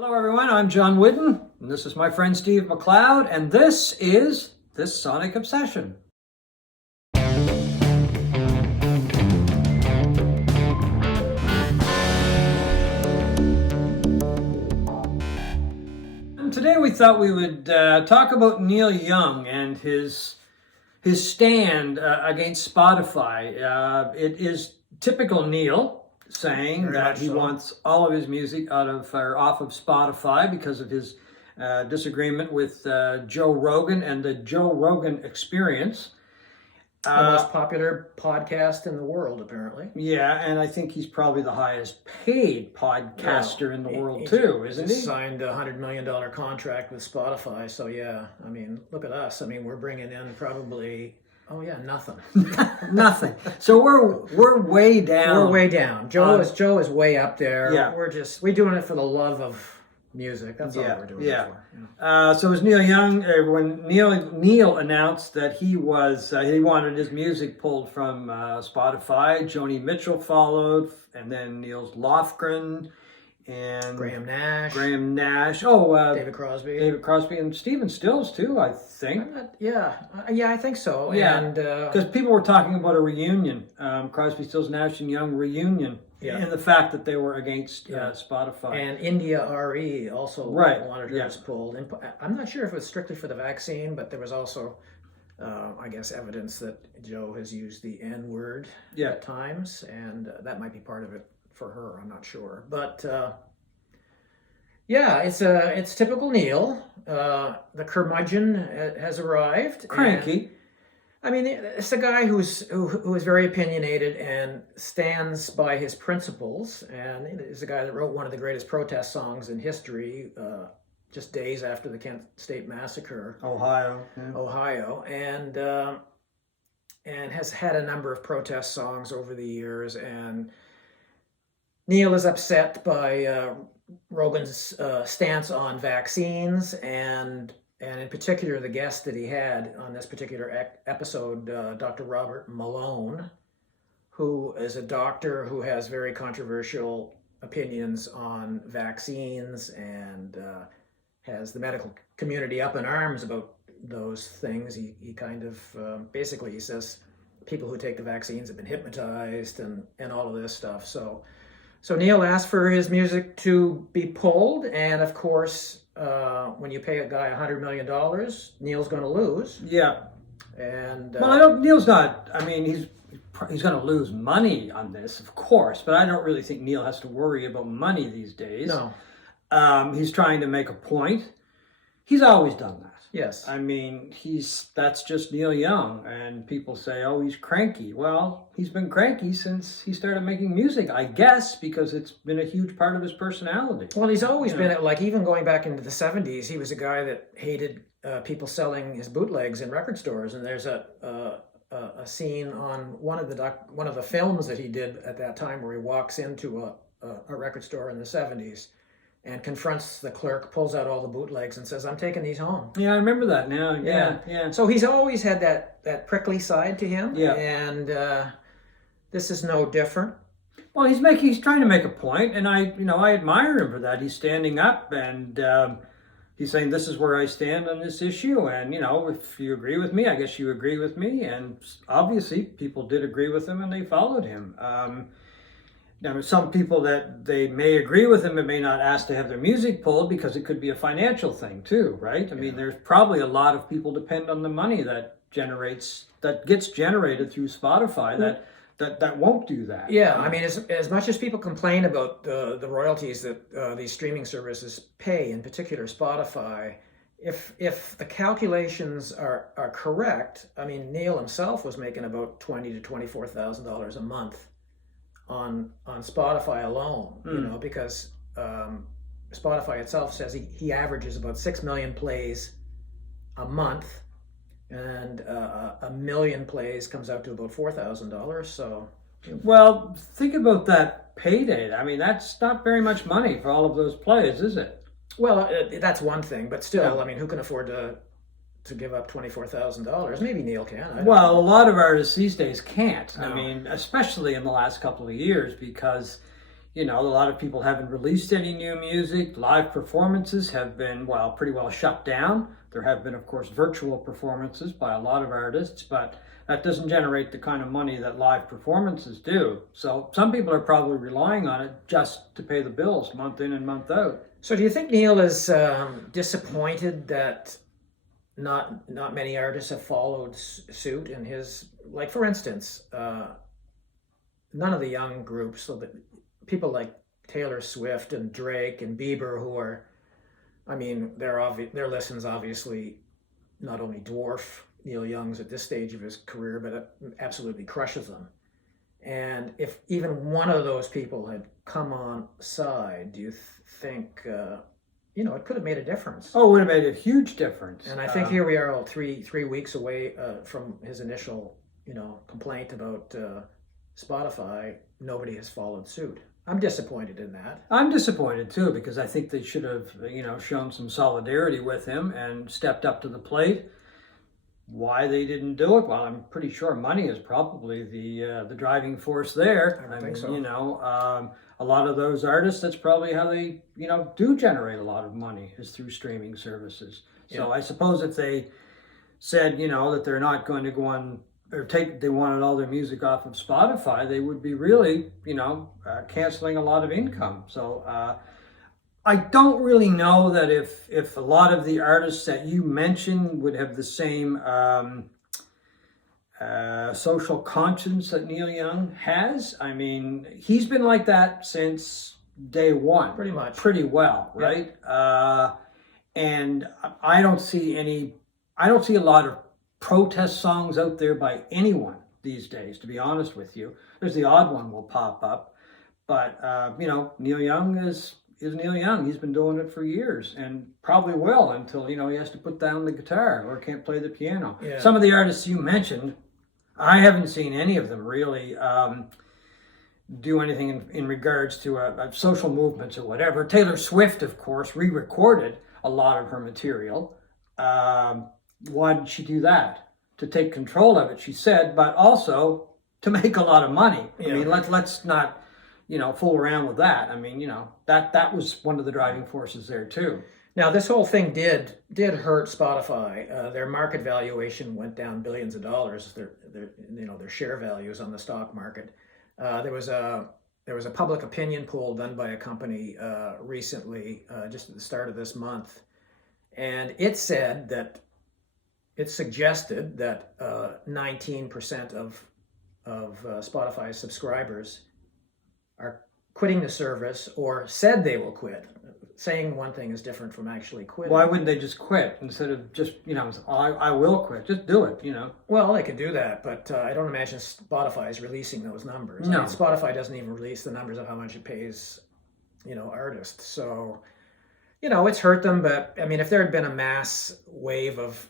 Hello everyone, I'm John Whidden, and this is my friend Steve McLeod, and this is This Sonic Obsession. And today we thought we would talk about Neil Young and his stand against Spotify. It is typical Neil saying Very that much he so. wants all of his music off of Spotify because of his disagreement with Joe Rogan and the Joe Rogan Experience. The most popular podcast in the world, apparently. Yeah, and I think he's probably the highest paid podcaster in the world too, isn't he? Signed a $100 million contract with Spotify, so yeah, I mean, look at us. I mean, we're bringing in probably, nothing. Nothing. So we're way down. We're way down. Joe is way up there. Yeah. We're doing it for the love of music. That's all we're doing it for. So it was Neil Young when Neil announced that he wanted his music pulled from Spotify. Joni Mitchell followed, and then Niels Lofgren and Graham Nash. David Crosby. and Stephen Stills too, I think. I think so. Yeah, And because people were talking about a reunion, Crosby, Stills, Nash and Young reunion, and the fact that they were against Spotify. And India RE also wanted hers pulled. And I'm not sure if it was strictly for the vaccine, but there was also, I guess, evidence that Joe has used the N-word at times, and that might be part of it for her. I'm not sure, but it's typical Neil. The curmudgeon has arrived. Cranky. I mean, it's a guy who is very opinionated and stands by his principles, and is a guy that wrote one of the greatest protest songs in history, just days after the Kent State Massacre, Ohio, and has had a number of protest songs over the years. And Neil is upset by Rogan's stance on vaccines, and in particular, the guest that he had on this particular episode, Dr. Robert Malone, who is a doctor who has very controversial opinions on vaccines and has the medical community up in arms about those things. He kind of basically he says people who take the vaccines have been hypnotized and all of this stuff. So Neil asked for his music to be pulled, and of course, when you pay a guy $100 million, Neil's going to lose. Yeah. And Neil's not. I mean, he's going to lose money on this, of course, but I don't really think Neil has to worry about money these days. No. He's trying to make a point. He's always done that. Yes. I mean, that's just Neil Young, and people say, "Oh, he's cranky." Well, he's been cranky since he started making music, I guess, because it's been a huge part of his personality. Well, he's always been, like, even going back into the 70s, he was a guy that hated people selling his bootlegs in record stores. And there's a scene on one of the films that he did at that time where he walks into a record store in the 70s and confronts the clerk, pulls out all the bootlegs, and says, "I'm taking these home." Yeah, I remember that now. Yeah. So he's always had that prickly side to him. Yeah. And this is no different. Well, he's trying to make a point, and I admire him for that. He's standing up, and he's saying, "This is where I stand on this issue." And if you agree with me, I guess you agree with me. And obviously, people did agree with him, and they followed him. Now, some people that they may agree with him and may not ask to have their music pulled because it could be a financial thing too, right? I mean, there's probably a lot of people depend on the money that gets generated through Spotify that won't do that. Yeah, I mean, as much as people complain about the royalties that these streaming services pay, in particular Spotify, if the calculations are correct, I mean, Neil himself was making about $20,000 to $24,000 a month on Spotify alone, because Spotify itself says he averages about 6 million plays a month, and a million plays comes out to about $4,000. So, well, think about that payday. I mean, that's not very much money for all of those plays, is it? Well, that's one thing, but still, I mean, who can afford to give up $24,000? Maybe Neil can. Well, a lot of artists these days can't. No. I mean, especially in the last couple of years, because You know, a lot of people haven't released any new music. Live performances have been, well, pretty well shut down. There have been, of course, virtual performances by a lot of artists, but that doesn't generate the kind of money that live performances do. So some people are probably relying on it just to pay the bills month in and month out. So do you think Neil is disappointed that not many artists have followed suit in his, like, for instance, none of the young groups, so that people like Taylor Swift and Drake and Bieber, who are, I mean, their listens obviously not only dwarf Neil Young's at this stage of his career, but it absolutely crushes them. And if even one of those people had come on side, do you think, it could have made a difference? Oh, it would have made a huge difference. And I think here we are, all three weeks away from his initial, complaint about Spotify. Nobody has followed suit. I'm disappointed in that. I'm disappointed too, because I think they should have, shown some solidarity with him and stepped up to the plate. Why they didn't do it? Well, I'm pretty sure money is probably the driving force there. I think so. A lot of those artists, that's probably how they, do generate a lot of money, is through streaming services. So I suppose if they said, that they're not going to go on, or they wanted all their music off of Spotify, they would be really, canceling a lot of income. So I don't really know that if a lot of the artists that you mentioned would have the same social conscience that Neil Young has. I mean, he's been like that since day one. Pretty much. Pretty well, right? Yeah. And I don't see a lot of protest songs out there by anyone these days, to be honest with you. There's the odd one will pop up. But, Neil Young is Neil Young. He's been doing it for years and probably will until, he has to put down the guitar or can't play the piano. Yeah. Some of the artists you mentioned, I haven't seen any of them really do anything in regards to a social movements or whatever. Taylor Swift, of course, re-recorded a lot of her material. Why did she do that? To take control of it, she said, but also to make a lot of money. Yeah. I mean, let's not, fool around with that. I mean, that was one of the driving forces there too. Now, this whole thing did hurt Spotify. Their market valuation went down billions of dollars. Their share values on the stock market. There was a public opinion poll done by a company recently, just at the start of this month, and it suggested that 19% of Spotify's subscribers are quitting the service or said they will quit. Saying one thing is different from actually quitting. Why wouldn't they just quit instead of just, I will quit. Just do it, Well, they could do that, but I don't imagine Spotify is releasing those numbers. No. I mean, Spotify doesn't even release the numbers of how much it pays, artists. So, it's hurt them, but I mean, if there had been a mass wave of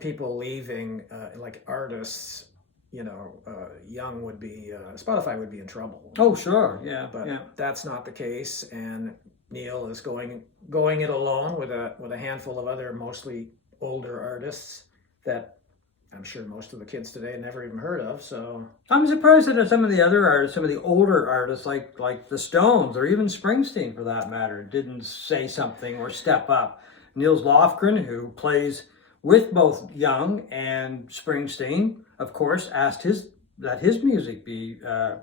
people leaving, like artists, Young would be, Spotify would be in trouble. Oh, sure, yeah, But that's not the case, and Neil is going it alone with a handful of other mostly older artists that I'm sure most of the kids today never even heard of. So I'm surprised that some of the other artists, some of the older artists like the Stones or even Springsteen for that matter, didn't say something or step up. Niels Lofgren, who plays with both Young and Springsteen, of course, asked that his music be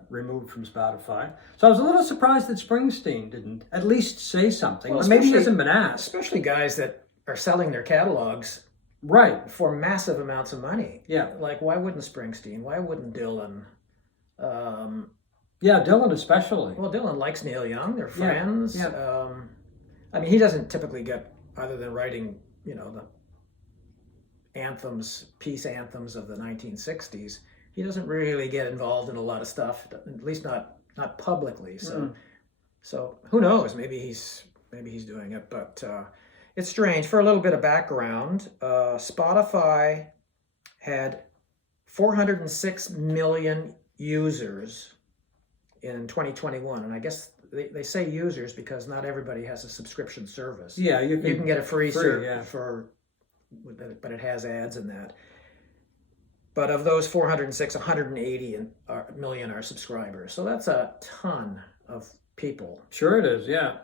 removed from Spotify. So I was a little surprised that Springsteen didn't at least say something. Well, maybe he hasn't been asked. Especially guys that are selling their catalogs right for massive amounts of money. Yeah. Like, why wouldn't Springsteen? Why wouldn't Dylan? Yeah, Dylan especially. Well, Dylan likes Neil Young. They're friends. Yeah. I mean, he doesn't typically get, other than writing, the peace anthems of the 1960s, he doesn't really get involved in a lot of stuff, at least not publicly. So who knows? Maybe he's doing it, but it's strange. For a little bit of background, Spotify had 406 million users in 2021, and I guess they say users because not everybody has a subscription service. Yeah, you can get a free yeah. but it has ads in that. But of those 406, 180 million are subscribers. So that's a ton of people. Sure it is, yeah.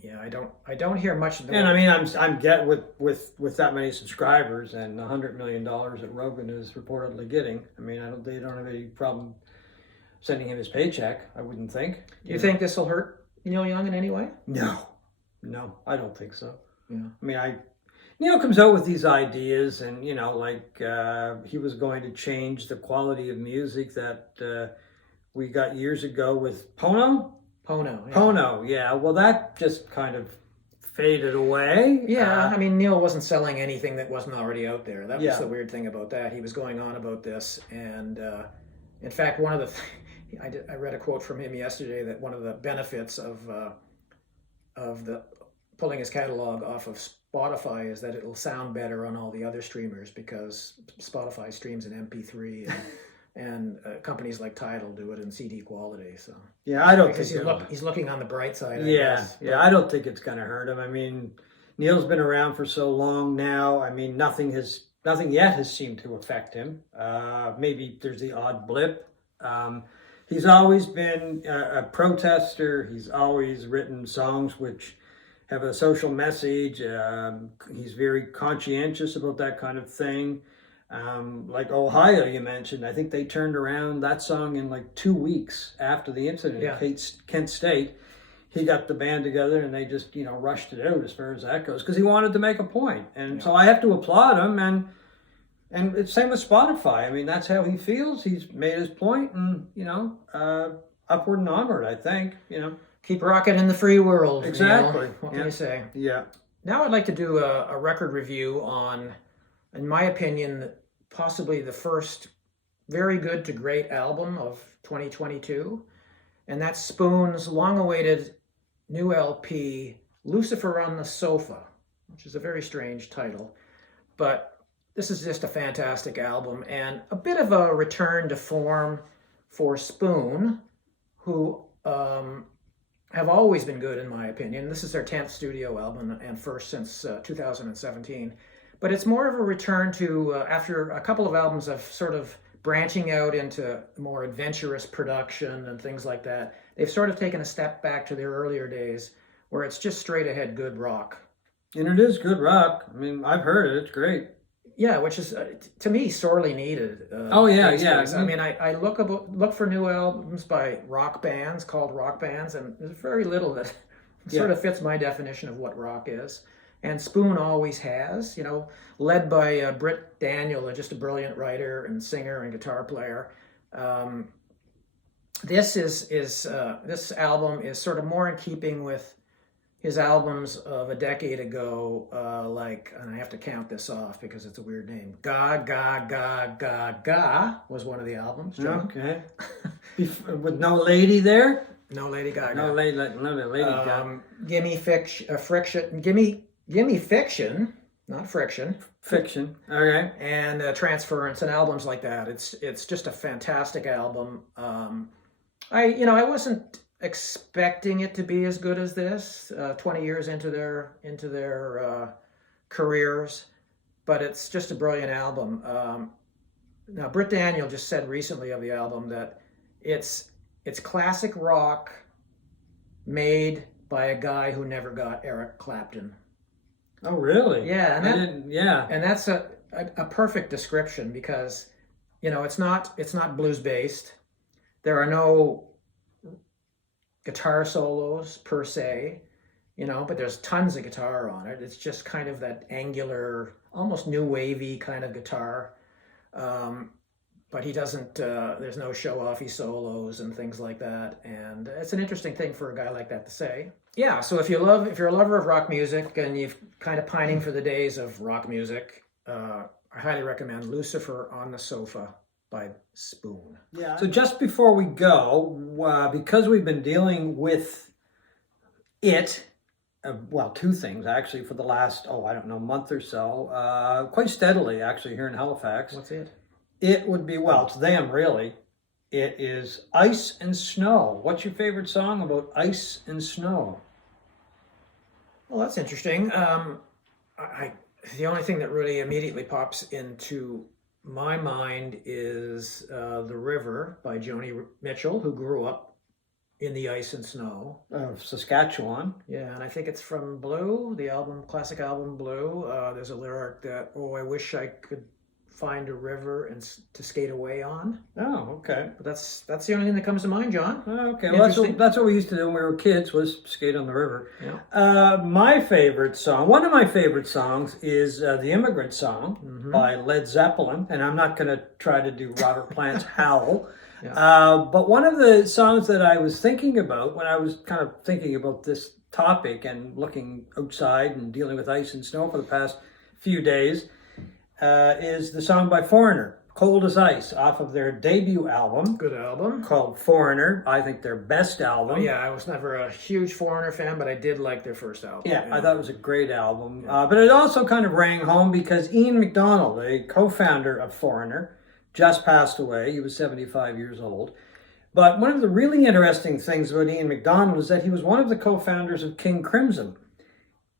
Yeah, I don't hear much of the And I mean, I'm get with that many subscribers and $100 million that Rogan is reportedly getting. I mean, they don't have any problem sending him his paycheck. I wouldn't think. You think this will hurt Neil Young in any way? No, I don't think so. Yeah. I mean, Neil comes out with these ideas, and like he was going to change the quality of music that we got years ago with Pono. Pono, yeah. Well, that just kind of faded away. Yeah, I mean, Neil wasn't selling anything that wasn't already out there. That was Yeah. the weird thing about that. He was going on about this, and in fact, one of the I read a quote from him yesterday that one of the benefits of the pulling his catalog off of Spotify is that it'll sound better on all the other streamers because Spotify streams in MP3 and companies like Tidal do it in CD quality. So Yeah, I don't because think he's looking on the bright side. I Yeah, guess. yeah, I don't think it's going to hurt him. I mean, Neil's been around for so long now. I mean, nothing yet has seemed to affect him. Maybe there's the odd blip. He's always been a protester. He's always written songs which have a social message. He's very conscientious about that kind of thing. Like Ohio, you mentioned, I think they turned around that song in like 2 weeks after the incident at Kent State. He got the band together and they just, rushed it out as far as that goes because he wanted to make a point. And so I have to applaud him. And it's same with Spotify. I mean, that's how he feels. He's made his point and, upward and onward, I think, Keep rocking in the free world. Exactly. Neil. What can you say? Yeah. Now I'd like to do a record review on, in my opinion, possibly the first very good to great album of 2022. And that's Spoon's long-awaited new LP, Lucifer on the Sofa, which is a very strange title. But this is just a fantastic album and a bit of a return to form for Spoon, who have always been good in my opinion. This is their 10th studio album and first since 2017. But it's more of a return to, after a couple of albums of sort of branching out into more adventurous production and things like that, they've sort of taken a step back to their earlier days where it's just straight ahead good rock. And it is good rock. I mean, I've heard it. It's great. Yeah, which is, to me, sorely needed. Oh, yeah, these yeah. days. I mean, I look for new albums by rock bands, called rock bands, and there's very little that sort of fits my definition of what rock is. And Spoon always has, led by Britt Daniel, just a brilliant writer and singer and guitar player. This album is sort of more in keeping with his albums of a decade ago, and I have to count this off because it's a weird name. Ga Ga Ga Ga Ga was one of the albums. John. Okay. With no lady there? No Lady Gaga. No lady Gaga. Gimme Fiction, not Friction. Fiction. Okay. And Transference and albums like that. It's just a fantastic album. I wasn't expecting it to be as good as this 20 years into their careers, but it's just a brilliant album. Now Britt Daniel just said recently of the album that it's classic rock made by a guy who never got Eric Clapton. Oh, really? Yeah, and that's a perfect description because it's not blues based. There are no guitar solos per se, but there's tons of guitar on it. It's just kind of that angular, almost new wavy kind of guitar. But he doesn't, there's no show-offy solos and things like that. And it's an interesting thing for a guy like that to say. Yeah, so if you're a lover of rock music and you're kind of pining for the days of rock music, I highly recommend Lucifer on the Sofa by Spoon. Yeah. So just before we go, because we've been dealing with it, two things actually for the last, month or so, quite steadily actually here in Halifax. What's it? It would be, it's them really. It is Ice and Snow. What's your favorite song about ice and snow? Well, that's interesting. The only thing that really immediately pops into my mind is The River by Joni Mitchell, who grew up in the ice and snow. Of Saskatchewan. Yeah, and I think it's from Blue, the album, classic album Blue. There's a lyric that, oh, I wish I could find a river and to skate away on. Oh, okay. But that's the only thing that comes to mind, John. Okay, well, that's what we used to do when we were kids, was skate on the river. Yeah. My favorite song, one of my favorite songs is The Immigrant Song by Led Zeppelin, and I'm not going to try to do Robert Plant's Howl. Yeah. But one of the songs that I was thinking about when I was kind of thinking about this topic and looking outside and dealing with ice and snow for the past few days is the song by Foreigner, Cold as Ice, off of their debut album. Good album. Called Foreigner. I think their best album. Oh, yeah, I was never a huge Foreigner fan, but I did like their first album. Yeah, I thought it was a great album. But it also kind of rang home because Ian MacDonald, a co-founder of Foreigner, just passed away. He was 75 years old. But one of the really interesting things about Ian MacDonald is that he was one of the co-founders of King Crimson.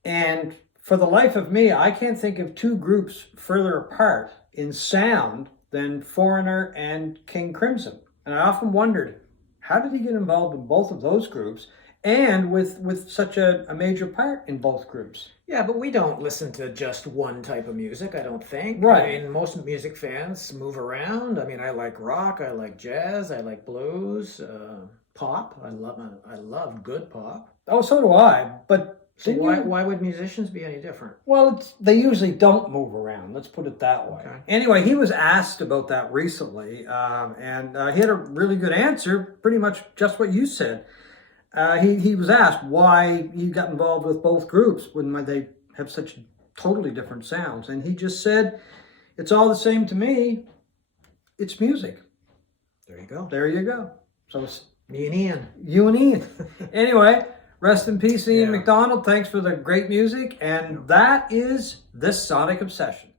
And for the life of me, I can't think of two groups further apart in sound than Foreigner and King Crimson. And I often wondered, how did he get involved in both of those groups and with such a major part in both groups? Yeah, but we don't listen to just one type of music, I don't think. Right. I mean, most music fans move around. I mean, I like rock, I like jazz, I like blues, pop. I love good pop. Oh, so do I. But so why would musicians be any different? Well, they usually don't move around. Let's put it that way. Okay. Anyway, he was asked about that recently, and he had a really good answer, pretty much just what you said. He was asked why he got involved with both groups when they have such totally different sounds. And he just said, it's all the same to me. It's music. There you go. There you go. So me and Ian. You and Ian. Anyway, rest in peace, Ian Yeah. MacDonald. Thanks for the great music. And that is This Sonic Obsession.